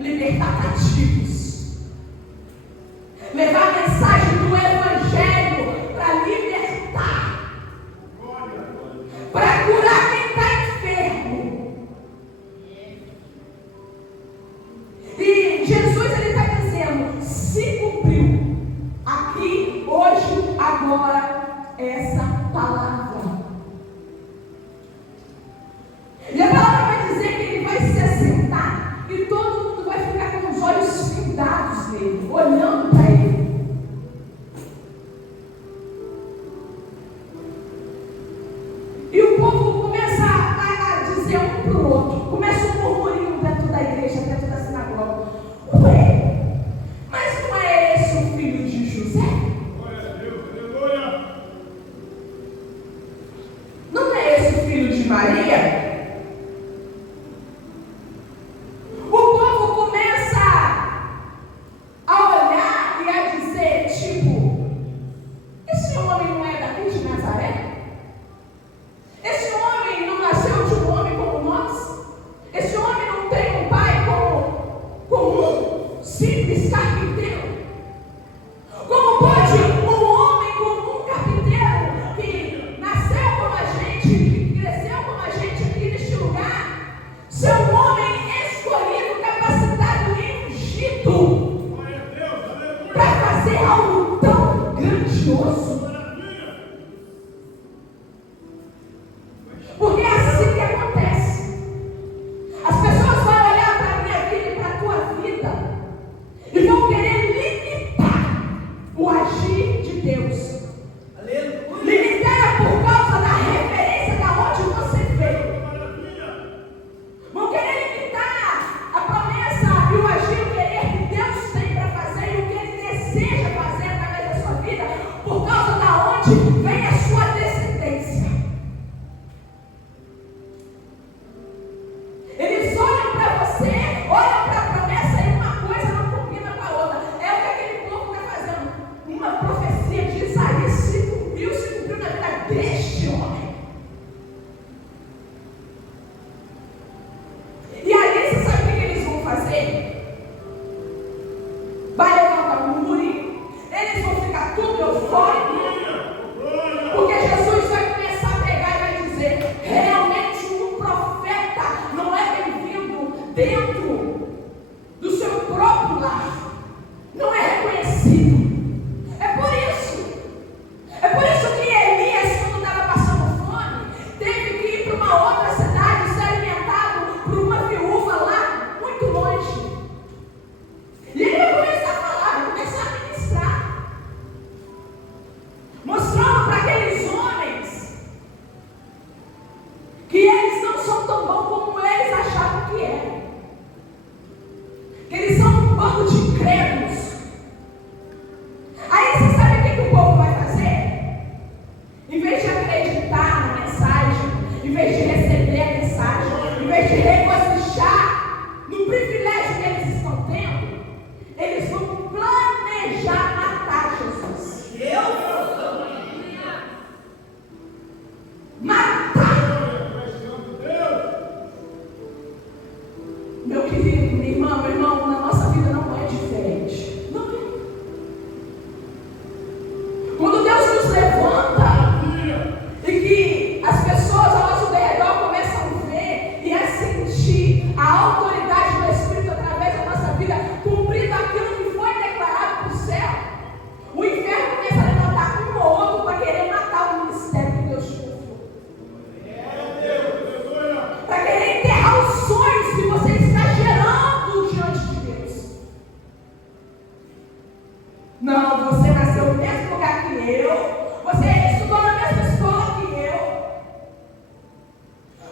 libertar cativos, levar a mensagem do Evangelho para libertar, para curar quem está enfermo. E Jesus ele está dizendo: se cumpriu aqui, hoje, agora, essa palavra. E a palavra vai dizer que ele vai se assentar e todo mundo vai ficar com os olhos findados nele, olhando para ele. E o povo começa a dizer um para o outro, começa um murmurinho dentro da igreja, dentro da sinagoga: ué, mas não é esse o filho de José? Não é esse o filho de Maria? Vem a sua descendência. Eles olham para você, olham para a promessa e uma coisa não combina com a outra. É o que aquele povo está fazendo. Uma profecia de Isaías se cumpriu na vida deste homem. E aí você sabe o que eles vão fazer? Vai levantar um murmurinho, eles vão ficar tudo eufóricos. Porque Jesus vai começar a pegar e vai dizer: realmente um profeta não é bem-vindo dentro do seu próprio lar, não é reconhecido. É por isso que Elias, quando estava passando fome, teve que ir para uma outra cidade ser alimentado por uma viúva lá, muito longe. E ele vai começar a falar, vai começar a ministrar, mostrando para aqueles homens que eles não são tão bons como eles achavam que eram, que eles são um bando de incrédulos. Aí você sabe o que o povo vai fazer? Em vez de acreditar na mensagem, em vez de receber a mensagem, em vez de regocijar no privilégio que eles estão tendo, eles vão planejar matar Jesus. Matar. Meu querido, minha irmã, meu irmão, na nossa vida não é diferente. Não é. Quando Deus nos levanta e que as pessoas ao nosso redor começam a ver e a sentir a autoridade do Espírito através da nossa vida, cumprindo aquilo que foi declarado para o céu, o inferno começa a levantar um ou outro para querer matar o ministério que Deus te confiou, para querer enterrar os sonhos que você está gerando diante de Deus. Não, você nasceu no mesmo lugar que eu, você estudou na mesma escola que eu,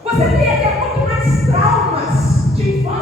você tem até muito mais traumas de infância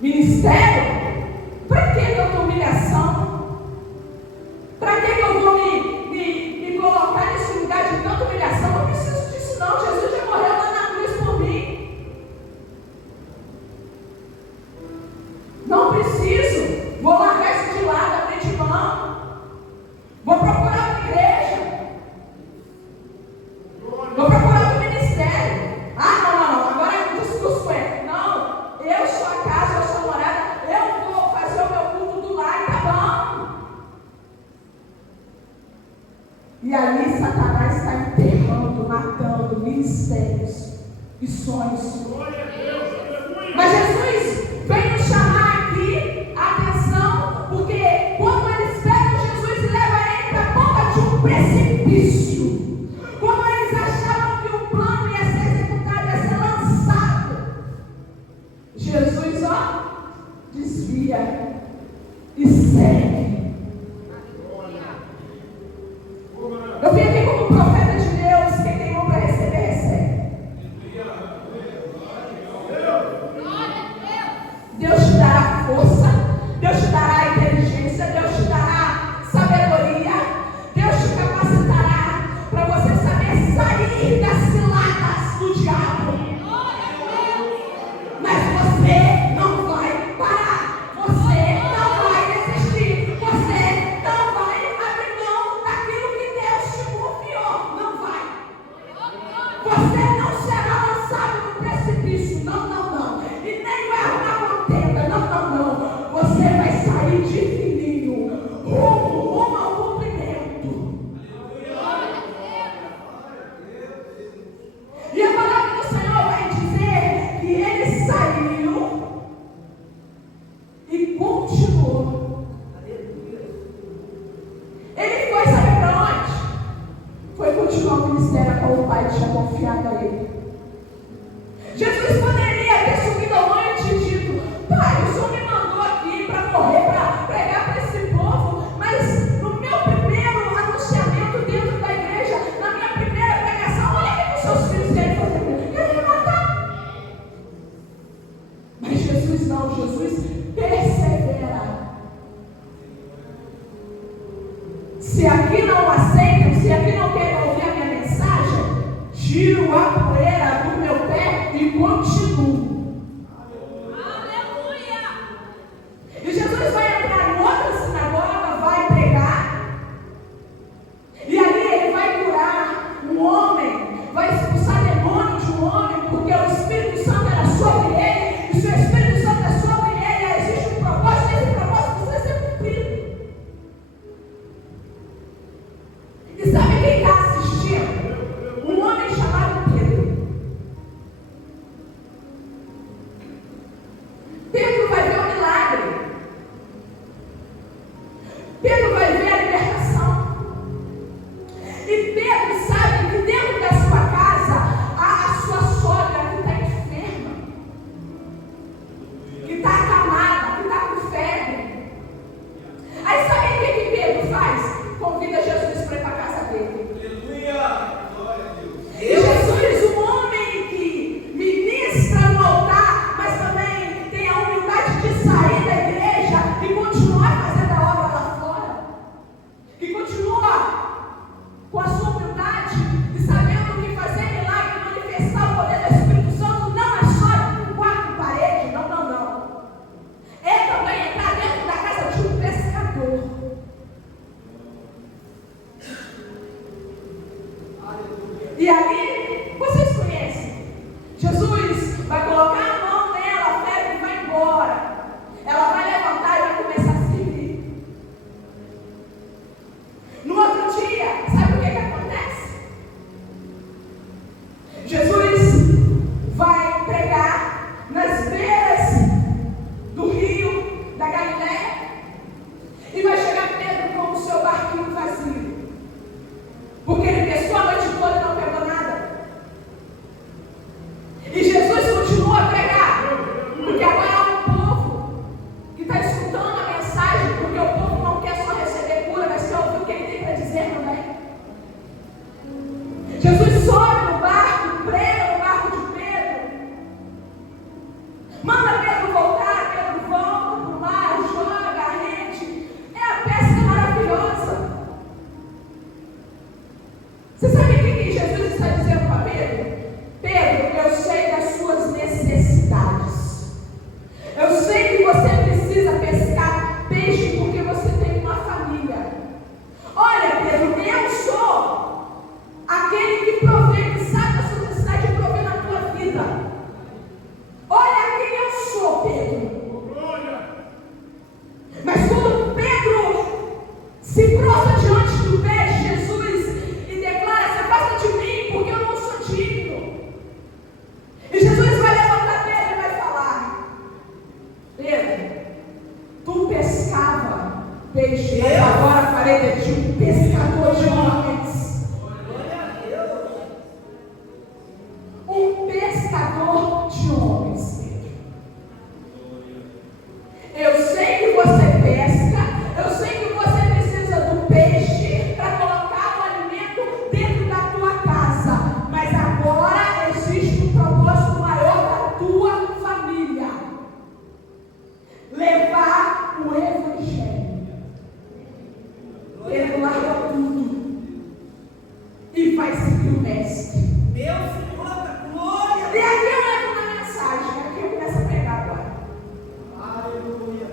Ministério? Para que tanta humilhação? Para que eu vou me colocar nesse lugar de tanta humilhação? Eu não preciso disso não. Jesus já morreu lá na cruz por mim. Não preciso. Vou largar isso de lado, abrir de mão. Vou procurar uma igreja. Vou procurar um ministério. Não. Agora o discurso é: não, eu sou a casa, eu sou a morada, eu vou fazer o meu culto do lar e tá bom. E ali Satanás está enterrando, matando ministérios e sonhos. Mas Jesus vem nos chamar aqui a atenção, porque quando eles pegam Jesus e levam ele para a ponta de um precipício, quando eles achavam que o plano ia ser executado, ia ser lançado, Jesus, desvia e segue. Eu vim aqui como profeta de Deus. Quem tem mão para receber, recebe. Deus te dará força, Deus te dará inteligência, Deus te dará sabedoria, Deus te capacitará para você saber sair das ciladas do diabo. Mas você não vai parar, você não vai desistir, você não vai abrir mão daquilo que Deus te confiou. Não vai. Você não será lançado no precipício. Não. E nem vai arrumar contenda. Não. Você vai sair de fininho, rumo ao cumprimento. E a palavra do Senhor vai dizer que ele saiu e continuou. Ele foi, sabe para onde? Foi continuar o ministério qual o Pai tinha confiado a ele. Jesus poderia ter subido ao monte e dito: Pai, o Senhor me mandou aqui para morrer, para pregar para esse povo, mas no meu primeiro anunciamento dentro da igreja, na minha primeira pregação, olha o que os seus filhos querem fazer comigo. Querem me matar. Mas Jesus não, Jesus persevera. Se aqui não aceitam, se aqui não querem ouvir a minha mensagem, tiro a poeira do meu pé e continuo. Aleluia! E Jesus vai entrar em outra sinagoga, vai pregar, e ali ele vai curar um homem, vai expulsar demônio de um homem, porque o Espírito Santo era sobre ele, e se o Espírito Santo é sobre ele, existe um propósito, e esse propósito precisa ser cumprido. E sabe quem está assistindo? Um homem chamado Pedro. Pedro vai ver o milagre. Pedro vai ver a libertação. E Pedro sabe que dentro da sua casa há a sua sogra que está enferma, que está acamada, que está com febre. Aí sabe o que Pedro faz? Convida Jesus para ir para a casa dele. E Jesus, um homem que ministra no altar, mas também tem a humildade de sair da igreja e continuar fazendo a obra lá fora, que continua com a sua humildade e sabendo que fazer milagre, manifestar o poder do Espírito Santo não é só um quarto parede, não. É também entrar dentro da casa de um pescador. E ali, vocês conhecem, Jesus vai colocar a mão nela, a febre vai embora. Ela vai levantar e vai começar a servir. No outro dia, sabe o que acontece? Jesus vai pregar nas beiras do rio da Galileia e vai chegar Pedro com o seu barquinho vazio. Porque ele pescou a noite toda e não pegou nada. E Jesus continua a pregar. Porque agora há um povo que está escutando a mensagem, porque o povo não quer só receber cura, mas quer ouvir o que ele tem para dizer também. Jesus sobe no barco, prega no barco de Pedro. Manda Pedro voltar, Pedro peixe, mas agora farei de ti um pescador de homens. Um pescador de homens. Eu sei que você pesca, eu sei que você precisa do peixe para colocar o alimento dentro da tua casa, mas agora existe um propósito maior da tua família: levar o evangelho. Ele larga tudo e vai seguir o mestre. Meu Senhor, glória! E aqui eu entro na mensagem, aqui eu começo a pegar agora. Aleluia!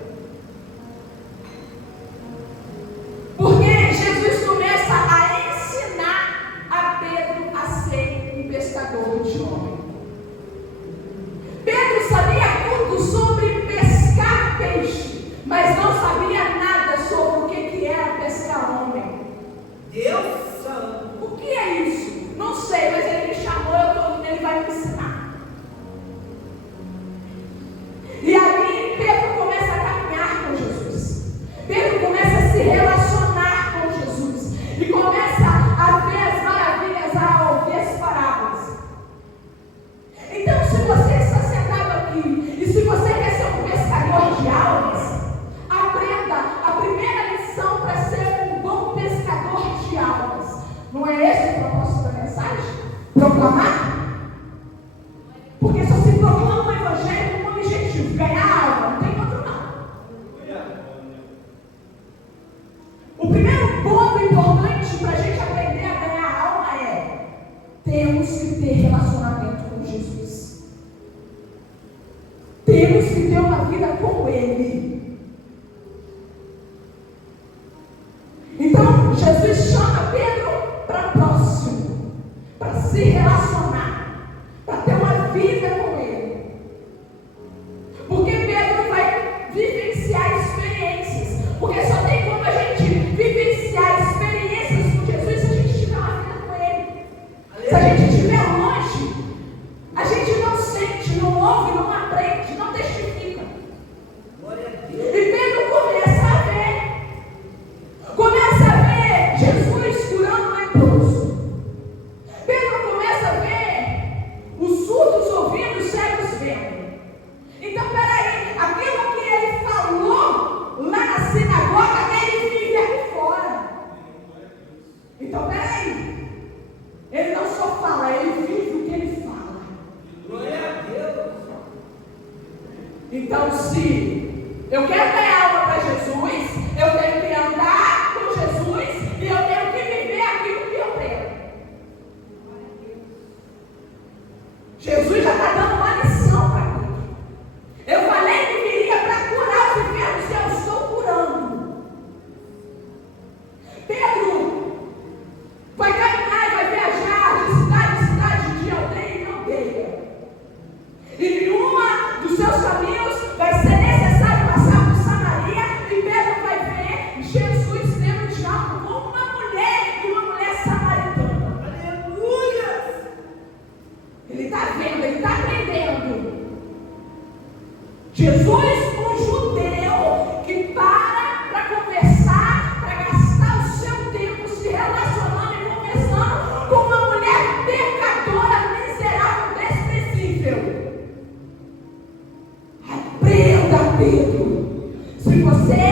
Porque Jesus começa a ensinar a Pedro a ser um pescador de homem. Pedro sabia tudo sobre pescar peixe, mas não sabia nada sobre o que era pescar homem. Deus santo! O que é isso? Não sei, mas ele me chamou, ele vai me ensinar. E aí Pedro começa a caminhar com Jesus. Pedro começa a se relacionar com Jesus. E começa a ver as maravilhas, a ouvir as parábolas. Então, se você está sentado aqui, e se você quer ser um pescador de almas, aprenda a primeira lição para ser um bom pescador de almas. Não é esse o propósito da mensagem? Proclamar? Porque só se proclama o evangelho com um objetivo: ganhar alma, não tem outro não. O primeiro ponto importante para a gente aprender a ganhar alma é: temos que ter relacionamento com Jesus. Temos que ter uma vida com Ele. Então, Jesus chama Pedro para próximo, para se relacionar, para ter uma vida com Ele. Porque Pedro vai vivenciar experiências. Porque só tem como a gente vivenciar experiências com Jesus se a gente tiver uma vida com Ele. Se a gente estiver longe, a gente não sente, não ouve, não aprende, não testifica. Glória a E Deus! Pedro começa a ver Jesus curando o leproso. Pedro começa a ver os surdos ouvindo, os cegos vendo. Então, peraí, aquilo que ele falou lá na sinagoga, ele vive aqui fora. Então, peraí, ele não só fala, ele vive o que ele fala. Glória a Deus! Então, se eu quero ganhar alma para Jesus, eu tenho que andar com Jesus e eu tenho que viver aquilo que eu quero. Jesus já está dando uma lição para mim. Eu falei que viria para curar os enfermos, e eu estou curando. Pedro vai caminhar e vai viajar de cidade em cidade, de aldeia em aldeia. E nenhuma dos seus caminhos vai ser necessário passar por Samaria, e Pedro vai ver Jesus tendo diálogo com uma mulher samaritana. Aleluia! Ele está vendo, ele está aprendendo. Jesus, um judeu que para conversar, para gastar o seu tempo se relacionando e conversando com uma mulher pecadora, miserável, desprezível. Aprenda, Pedro. Se você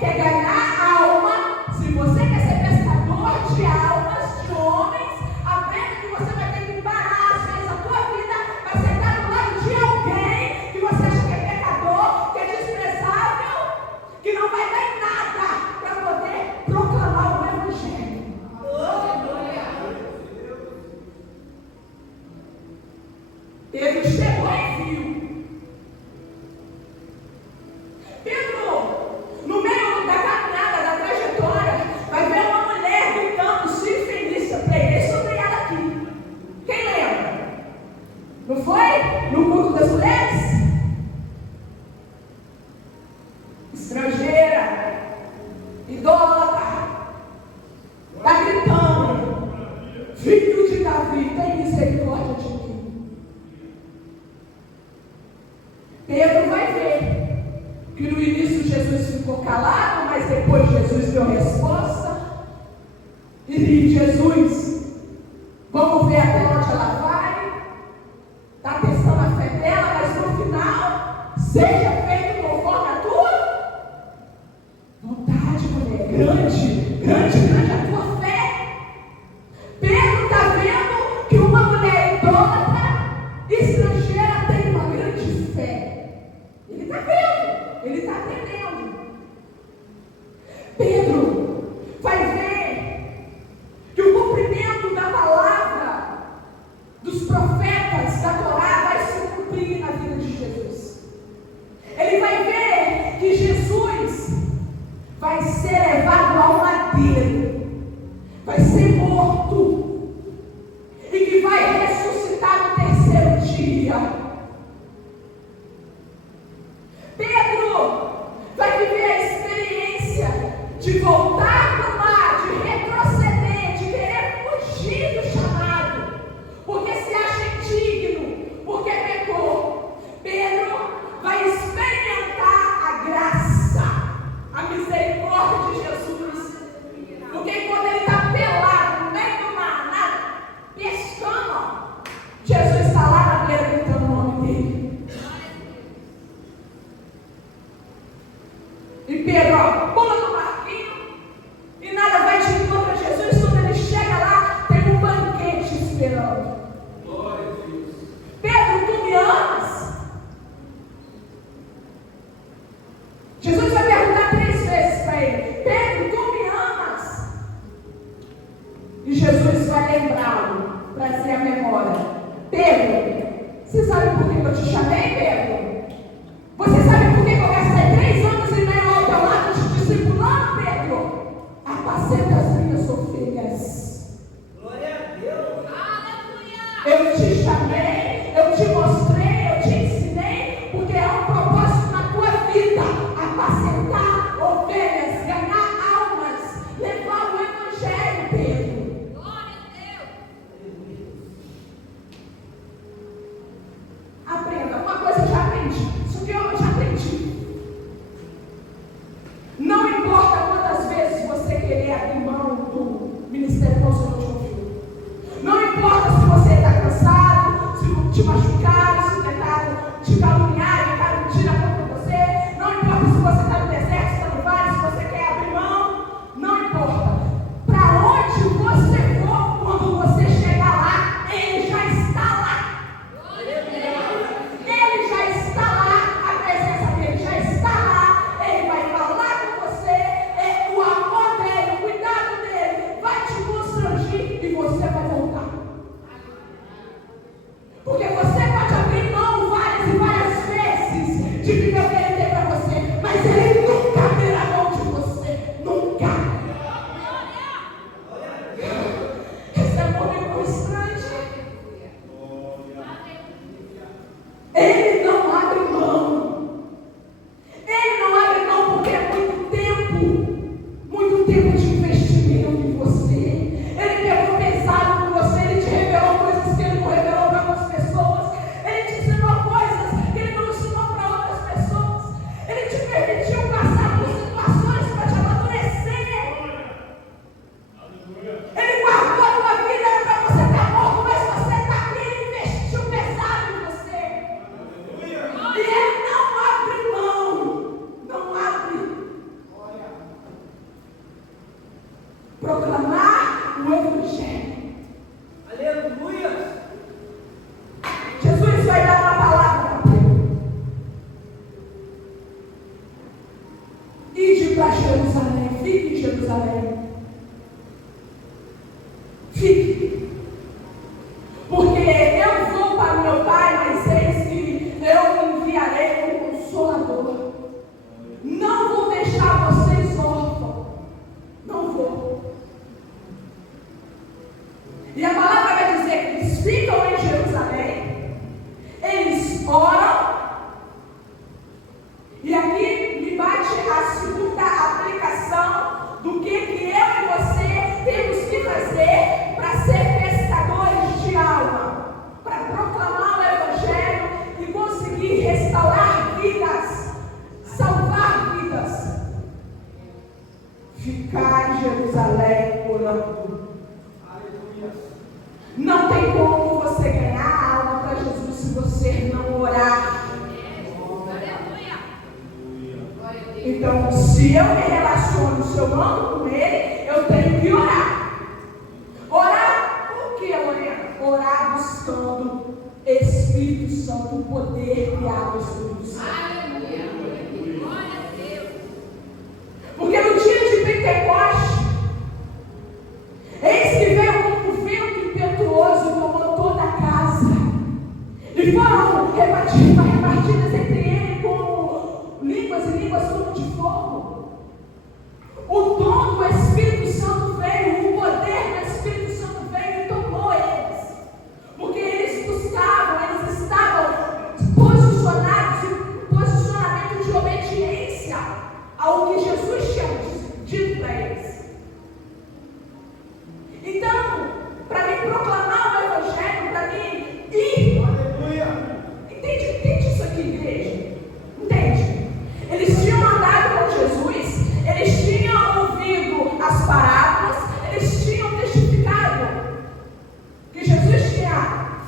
quer ganhar alma, se você quer ser pescador de almas, de homens, aprenda que você vai ter que parar. Às vezes a tua vida vai sentar do lado de alguém que você acha que é pecador, que é desprezável, que não vai dar em nada para poder proclamar o evangelho. Pedro chegou e viu. Pedro, no meio da caminhada, da trajetória, vai ver uma mulher gritando, Ciro Fenícia, preguei sobre ela aqui. Quem lembra? Não foi? No culto das mulheres? Estrangeira, idólatra, está gritando, filho de Davi, tem misericórdia de mim. Pedro vai ver que no início Jesus ficou calado, mas depois Jesus deu resposta. E Jesus, vamos ver até onde ela vai. Está testando a fé dela, mas no final, seja feito conforme a tua vontade, mulher. Grande a tua fé. Pedro está vendo que uma mulher idólatra, estrangeira, tem uma grande fé. Ele está vendo, ele está entendendo. Pedro vai ver que o cumprimento da palavra dos profetas da Torá vai se cumprir na vida de Jesus. Ele vai ver que Jesus vai ser levado ao madeiro, vai ser morto e que vai ressuscitar no terceiro dia. Pedro vai viver a experiência de voltar para o mar, de retroceder, de querer fugir do chamado, porque se acha indigno, porque pecou. Pedro vai experimentar a graça, a misericórdia de Jesus, porque quando ele está pelado no meio do mar, pescando, Jesus está lá na beira gritando o nome dele. E Pedro, pula no barquinho e nada vai de encontro a Jesus. Quando ele chega lá, tem um banquete esperando. Glória a Deus. Pedro, tu me amas? Jesus vai perguntar 3 vezes para ele: Pedro, tu me amas? E Jesus vai lembrá-lo, trazer a memória: Pedro, você sabe por que eu te chamei, Pedro? Você sabe por que eu gastei 3 anos e meio ao teu lado te discipulando, Pedro? Apacenta as minhas ovelhas. Glória a Deus. Eu te chamei, eu te mostrei, eu te ensinei, porque há um propósito na tua vida: apacentar ovelhas, ganhar almas, levar o evangelho, Pedro. Glória a Deus. Aprenda, uma coisa eu já aprendi. Isso aqui eu já aprendi. Não importa quantas vezes você querer abrir mão do ministério que você não te ouviu. Não importa se você está cansado, se te machucaram, se tentaram te caluniar, tentaram tirar contra você. Não importa se você está no deserto, se está no vale, se você quer abrir mão. Não importa. Para onde você for, quando você chegar lá, ele já está lá. Ele já está lá, a presença dele já está lá. Ele vai falar com você, o amor dele, o cuidado dele vai te constranger e você vai voltar. Porque você pode abrir mão várias e várias vezes de viver o que ele tem para você, mas ele nunca abrirá mão de você. Nunca. Esse amor é constante. Ele não abre mão. Ele não abre mão porque é muito tempo de investimento em você. Ele pegou pesado com você, ele te revelou coisas que ele não revelou para outras pessoas. Ele te ensinou coisas que ele não ensinou para outras pessoas. Ele te permitiu passar por situações para te amadurecer. Ele guardou a tua vida, era para você estar morto, mas você está aqui, ele investiu pesado em você. E ele não abre mão, não abre. Proclamar o evangelho. Aleluia. Jesus vai dar uma palavra para Pedro. Ide para Jerusalém, fique em Jerusalém. Fique. Porque eu vou para o meu Pai, mas eis que eu enviarei um Consolador. Não vou deixar vocês órfãos. Não vou. E a palavra vai dizer que eles ficam em Jerusalém, eles oram, e aqui me bate a segunda aplicação do que eu e você temos que fazer para ser pescadores de alma, para proclamar o evangelho e conseguir restaurar vidas, salvar vidas. orando. Aleluia. Não tem como você ganhar alma para Jesus se você não orar. Então, se eu me relaciono, se eu ando com Ele, eu tenho que orar. Orar por quê, Lorena? Orar buscando Espírito Santo, o poder que há no Espírito Santo. Porque no dia de Pentecoste, eis que veio como um vento impetuoso e tomou toda a casa. E foram repartidas entre ele como línguas e línguas como de fogo. O dom do Espírito Santo veio, o poder do Espírito Santo veio e tomou eles. Porque eles buscavam, eles estavam posicionados em posicionamento de obediência ao que Jesus tinha dito para eles. Então, para mim proclamar o Evangelho, para mim ir. Aleluia. Entende isso aqui, igreja? Entende? Eles tinham andado com Jesus, eles tinham ouvido as parábolas, eles tinham testificado que Jesus tinha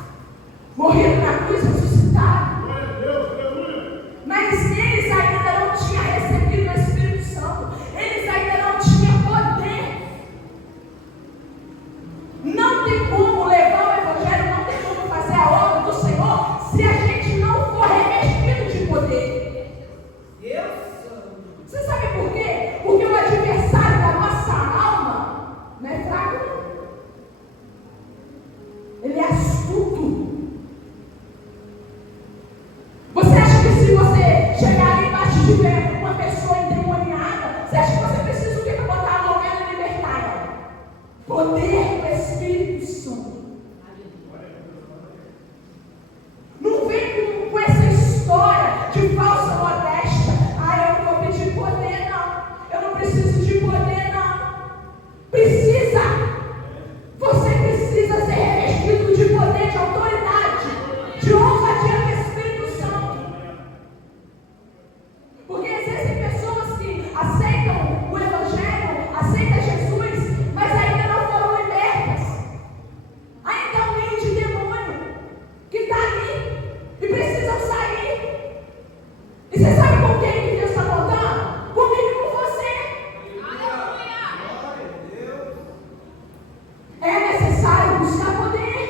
morrido na cruz, ressuscitado. Mas eles ainda não tinham recebido o Espírito Santo, eles ainda não tinham poder. Não tem como levar o Evangelho, não tem como fazer a obra do Senhor se a gente não for revestido de poder. Você sabe por quê? Porque o adversário da nossa alma não é fraco, não. Ele é astuto. Você acha que se você chegar ali embaixo de ver uma pessoa endemoniada, você acha que você precisa o quê para botar a mão nela e libertar ela? Poder do Espírito Santo. Não vem com essa história de falsa modéstia. Eu não vou pedir poder, não. Eu não preciso de poder, não. Precisa. Você precisa ser revestido de poder, de autoridade, de ousadia do Espírito Santo. Porque existem pessoas que aceitam o Evangelho, aceitam Jesus, mas ainda não foram libertas. Ainda há um ninho de demônio que está ali e precisam sair. E você sabe com quem que Deus está contando? Comigo e com você. É necessário buscar poder.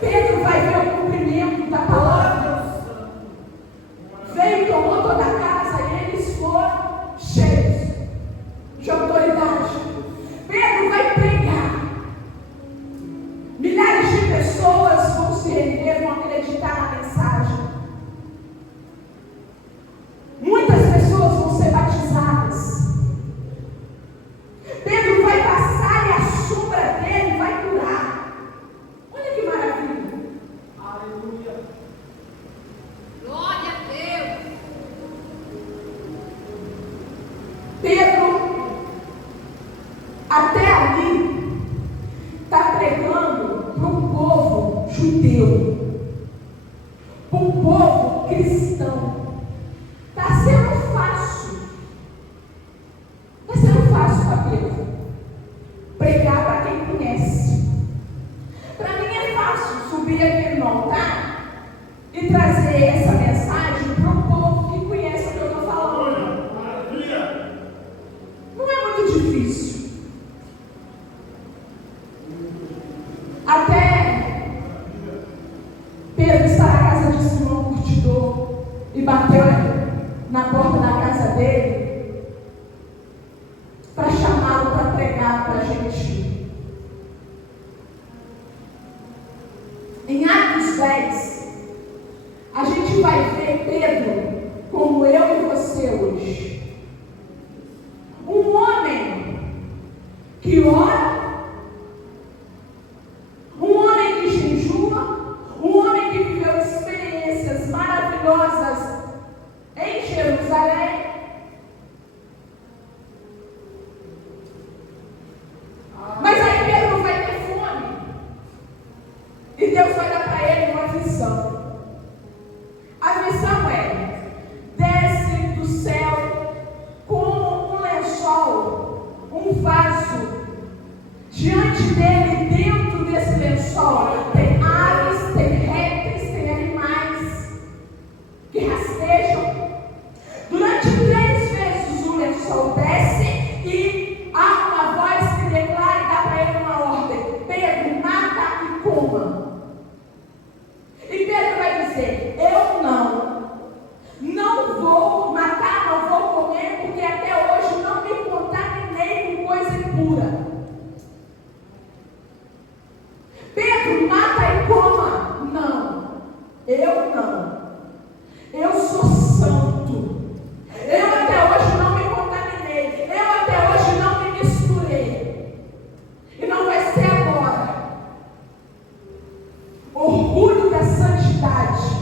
Pedro vai ver o cumprimento da palavra. Veio, tomou toda a casa e eles foram cheios de autoridade. Pedro vai pregar. Milhares de pessoas vão se render, vão acreditar na mensagem. Muitas pessoas vão ser batizadas. Pedro vai passar e a sombra dele vai curar. Olha que maravilha. Aleluia. Glória a Deus. Pedro, até ali, está pregando para um povo judeu, para um povo cristão. Está sendo fácil. Está sendo fácil para Pedro pregar para quem conhece. Para mim é fácil subir aqui no altar e trazer essa mensagem para um povo que conhece o que eu estou falando. Não é muito difícil. Até Pedro está na casa de Simão Curtidor e bateu na porta da casa dele para chamá-lo para pregar para a gente. Em Atos 10, a gente vai ver Pedro como eu e você hoje. Um homem que ora, um homem que jejua, um homem que viveu experiências maravilhosas em Jerusalém. Mas aí Pedro vai ter fome. E Deus vai dar para ele uma visão. A visão é: desce do céu como um lençol, um diante dele, dentro desse lençol, tem aves, tem répteis, tem animais que rastejam. Durante 3 vezes o lençol desce e há uma voz que declara e dá para ele uma ordem: Pedro, mata e coma. E Pedro vai dizer: eu não vou matar, não vou comer, porque até hoje não me contaminei com coisa impura. Pedro, mata e coma. Não, eu não. Eu sou santo. Eu até hoje não me contaminei. Eu até hoje não me misturei. E não vai ser agora. Orgulho da santidade.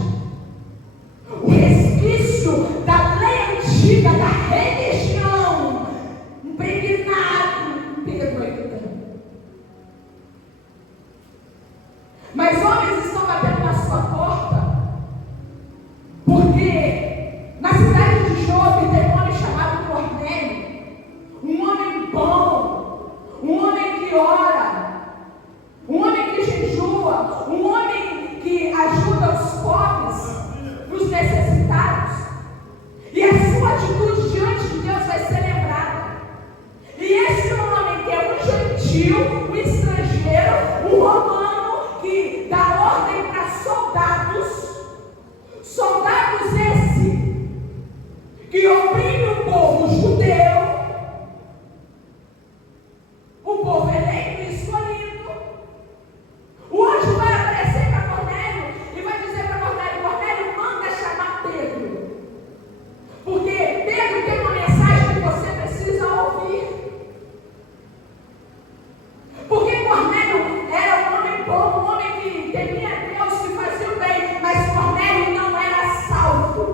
O resquício da lei antiga, da religião, impregnado em Pedro ainda. Mas homens estão batendo na sua porta, porque na cidade de Jope tem um homem chamado Cornélio, um homem bom, um homem que ora, um homem que jejua, um homem que ajuda os pobres, os necessitados. E a sua atitude diante de Deus vai ser lembrada. E esse homem que é um gentil, um estrangeiro, um romano, que dá ordem para soldados esse, que oprime o povo judeu, o povo eleito e escolhido. O anjo vai aparecer para Cornélio e vai dizer para Cornélio: Cornélio, manda chamar Pedro, porque Pedro tem uma mensagem que você precisa ouvir. Porque Cornélio era um homem bom, um homem que temia Deus, que fazia o bem, mas Cornélio não era salvo.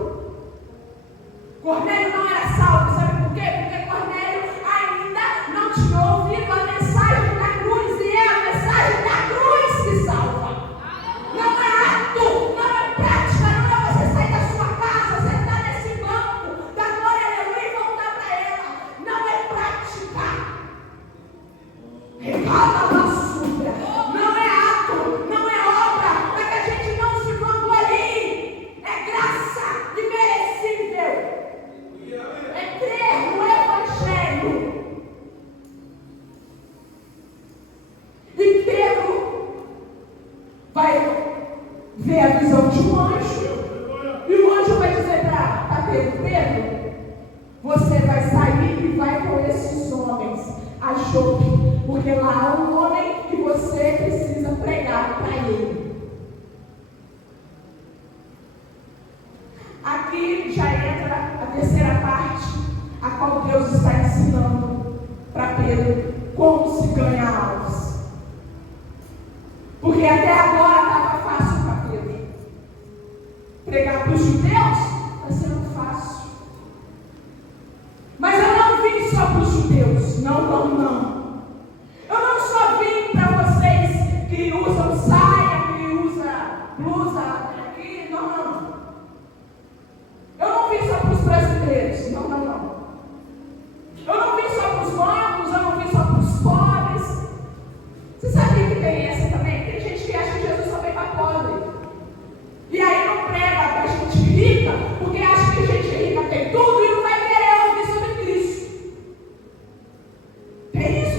Cornélio não era salvo, sabe por quê? Porque Cornélio ainda não tinha ouvido a mensagem da cruz, e é a mensagem da cruz que salva. Não é ato, não é prática, não é você sair da sua casa, sentar nesse banco, dar glória a Deus e voltar para ela. Não é prática. Recala a basura. Não é ato, não é obra, para que a gente não se vanglorie. É graça imerecível. É crer no Evangelho. E Pedro vai ver a visão de um anjo. E o anjo vai dizer para Pedro: Pedro, você vai sair e vai com esses homens a Jope, porque lá há um homem que você precisa pregar para ele. Aqui já entra a terceira parte, a qual Deus está ensinando para Pedro como se ganha almas. Porque até agora estava fácil para Pedro. Pregar para os judeus está sendo fácil. Mas eu não vim só para os judeus. Não. Eu não só vim para vocês que usam saia, que usam blusa aqui. Não. Eu não vim só para os brasileiros. Não. Eu não vim só para os bancos, eu não vim só para os pobres. Você sabia que tem essa também? Tem gente que acha que Jesus só veio para pobre. E aí não prega para gente rica, porque acha que gente rica tem tudo e não vai querer ouvir sobre Cristo. Tem isso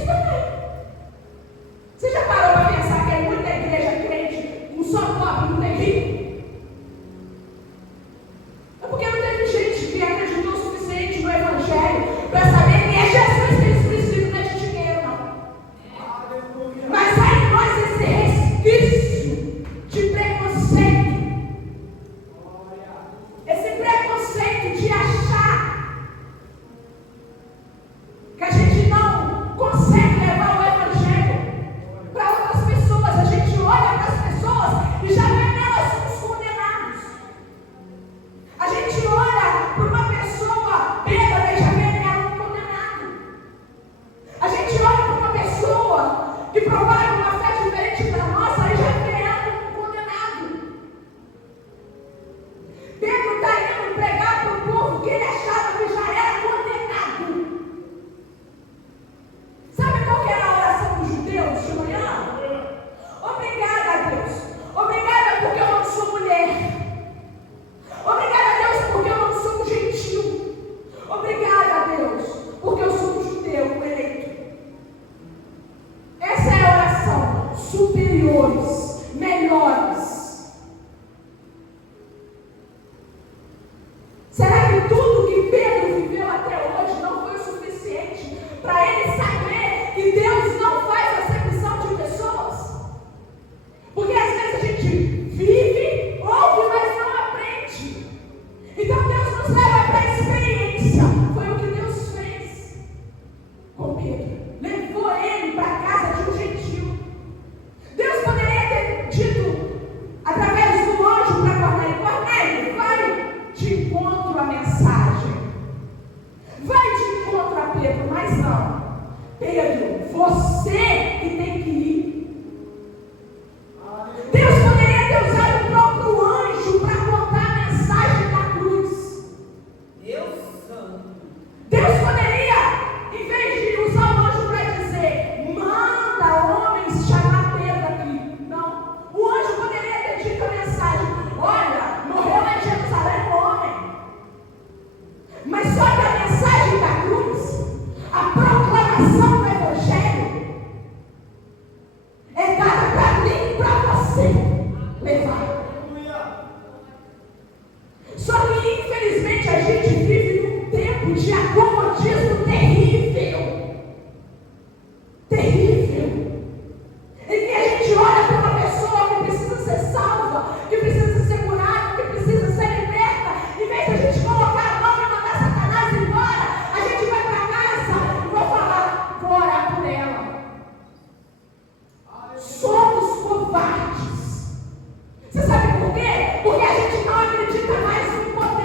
Só que, infelizmente, a gente vive num tempo de acomodismo terrível. Terrível. Em que a gente olha para uma pessoa que precisa ser salva, que precisa ser curada, que precisa ser liberta, em vez de a gente colocar a mão e mandar Satanás embora, a gente vai para casa e vai falar, vou orar por ela. Somos covardes. Você sabe por quê? Porque a gente não acredita mais no poder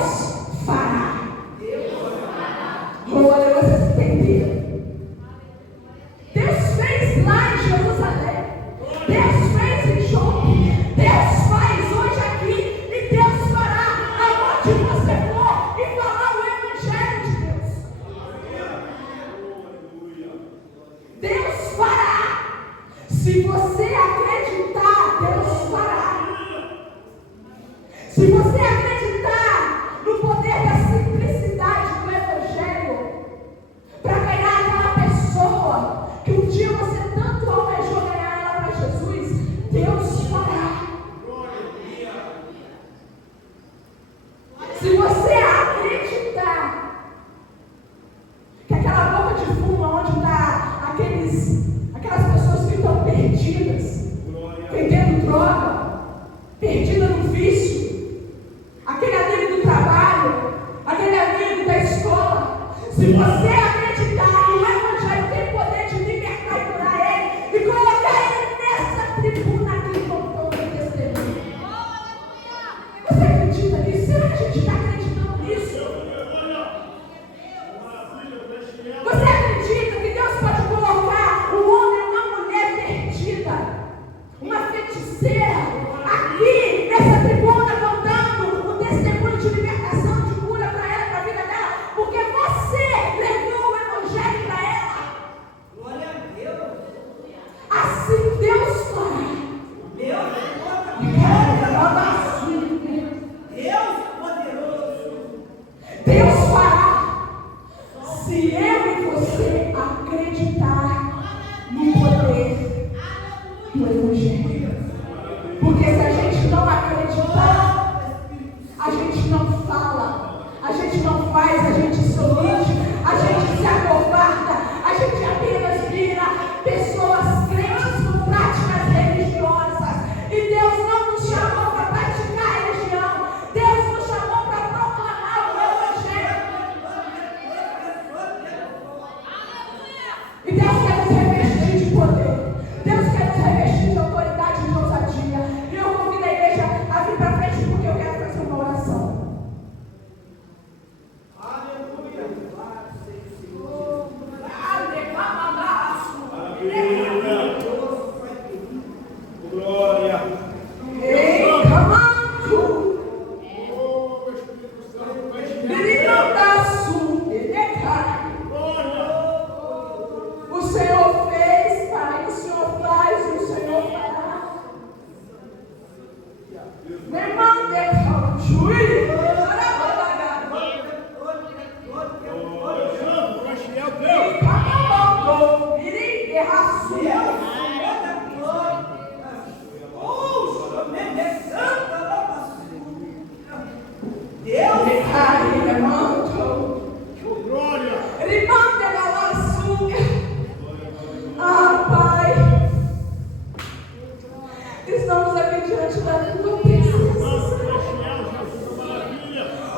Deus fará. Olha, vocês entenderam? Deus fez lá em Jerusalém. Deus fez em Jope. Deus faz hoje aqui. E Deus fará aonde você for e falar o Evangelho de Deus. Deus fará. Se você acreditar, Deus fará. Se você acreditar no poder da simplicidade do Evangelho, para ganhar aquela pessoa que um dia você tanto almejou ganhar ela para Jesus, Deus fará. Se você acreditar que aquela boca de fumo onde está aquelas pessoas que estão perdidas, vendendo droga, perdidas no vício, aquele amigo do trabalho, aquele amigo da escola, se você acreditar que o Evangelho tem poder de libertar e curar ele e colocar ele nessa tribuna aqui contando o testemunho. Você acredita nisso? Será que a gente está acreditando nisso? Você acredita que Deus pode colocar um homem e uma mulher perdida, uma feiticeira, aqui nessa tribuna contando o testemunho de libertação, de cura para ela, para a vida dela, porque você levou o Evangelho para ela? Glória a Deus. Assim Deus fará. Deus fará. Se eu e você acreditar no poder do Evangelho. Porque se a gente não acreditar, a gente não fala, a gente não faz, a gente se omite, a gente se acovarda, a gente apenas vira pessoas crentes com práticas religiosas. E Deus não nos chamou para praticar religião, Deus nos chamou para proclamar o Evangelho. E Deus quer nos revestir de poder, Deus quer nos revestir de autoridade e de ousadia. E eu convido a igreja a vir para frente porque eu quero fazer uma oração. Aleluia. Glória. Ei, come on, Oh, Espírito Santo, vai te o Senhor fez, Pai, o Senhor faz, o Senhor fará. Me mande calçui. Ah, Pai, estamos aqui diante da tua presença.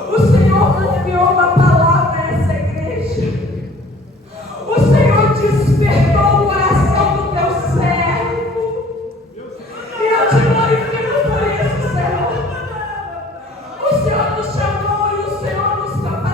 O Senhor enviou uma palavra a essa igreja. O Senhor despertou o coração do teu servo. E eu te glorifico por isso, Senhor. O Senhor nos chamou e o Senhor nos capacita.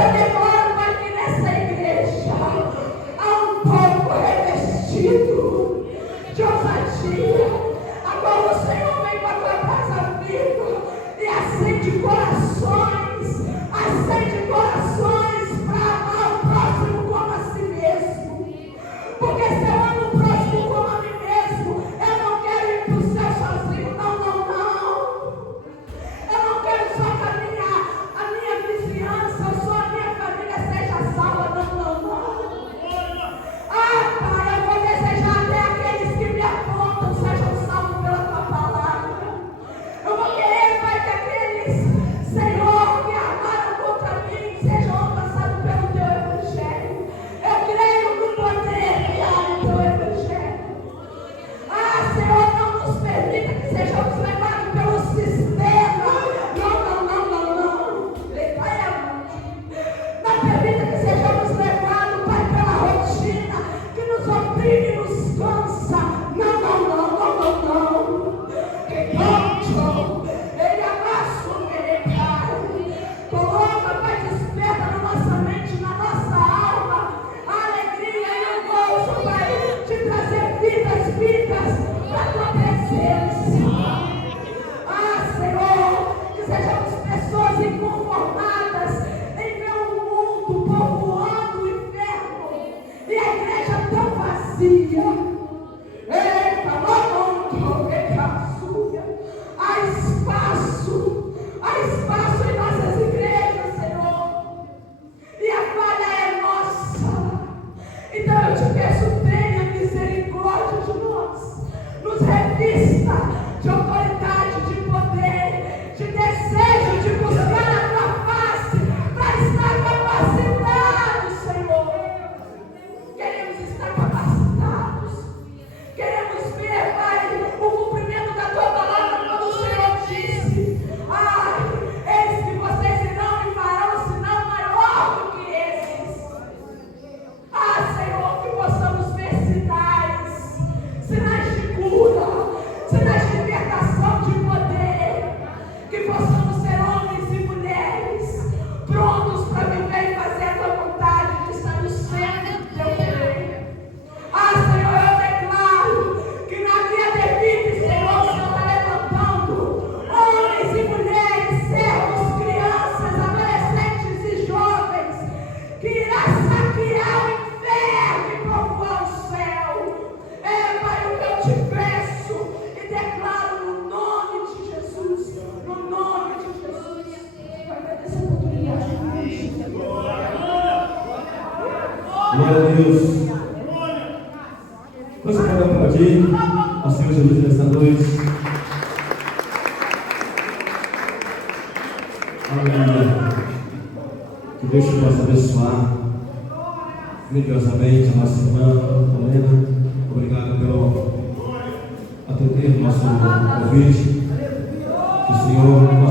eu declaro, Pai, que nessa igreja há um povo revestido de ousadia, a qual o Senhor vem com a tua casa viva e acende corações para amar o próximo como a si mesmo. Porque se eu amo o próximo como a mim mesmo, eu não quero ir para o céu sozinho, não. Eu não quero só que a minha vizinhança, ou só a minha família seja salva, não. Ah, Pai, eu vou desejar até aqueles que me apontam sejam salvos pela tua palavra. Eu vou querer, Pai, que aqueles, Senhor, que armaram contra mim sejam alcançados pelo teu evangelho. Eu creio no poder que há no teu evangelho. Ah, Senhor, não nos permita que sejamos levados pelo sistema. Não. Levai a mão. Não permita que sejamos levados, Pai, pela rotina que nos oprime e nos cansa. Não. Que canto, ele amassa o merecai. Coloca, Pai, desperta na nossa mente, na nossa alma, a alegria e o gozo, Pai, de trazer vidas para a tua presença. Ah, Senhor, que sejamos pessoas inconformadas em ver o mundo povoando o inferno e a igreja tão vazia. Eita, mamonto, recaçuia. Há espaço em nossas igrejas, Senhor, e a falha é nossa. Então eu te peço, tenha misericórdia de nós, nos revista de autoridade, de poder, de desejo de buscar a tua face, para estar capacitados, Senhor. Queremos estar capacitados, queremos ver, Pai, o cumprimento da tua palavra, quando o Senhor disse: eis que vocês irão e farão sinal maior do que esses. Senhor, que possamos ver sinais de cura, sinais de libertação, de poder, que possamos ser homens e mulheres prontos para viver e fazer a tua vontade, de estar no centro do teu querer. Senhor, eu declaro que na via de vida, Senhor, o Senhor está levantando homens e mulheres, servos, crianças, adolescentes e jovens, que irá saquear o inferno e povoar o céu. Pai, o que eu te peço e declaro no nome de Jesus, no nome de Jesus. Pai, vai descer a oportunidade. Glória a Deus. Você pode aplaudir ao Senhor Jesus nesta noite. Aleluia. Que Deus te possa abençoar grandiosamente a nossa irmã Helena. Obrigado pelo atender nosso convite. Que o Senhor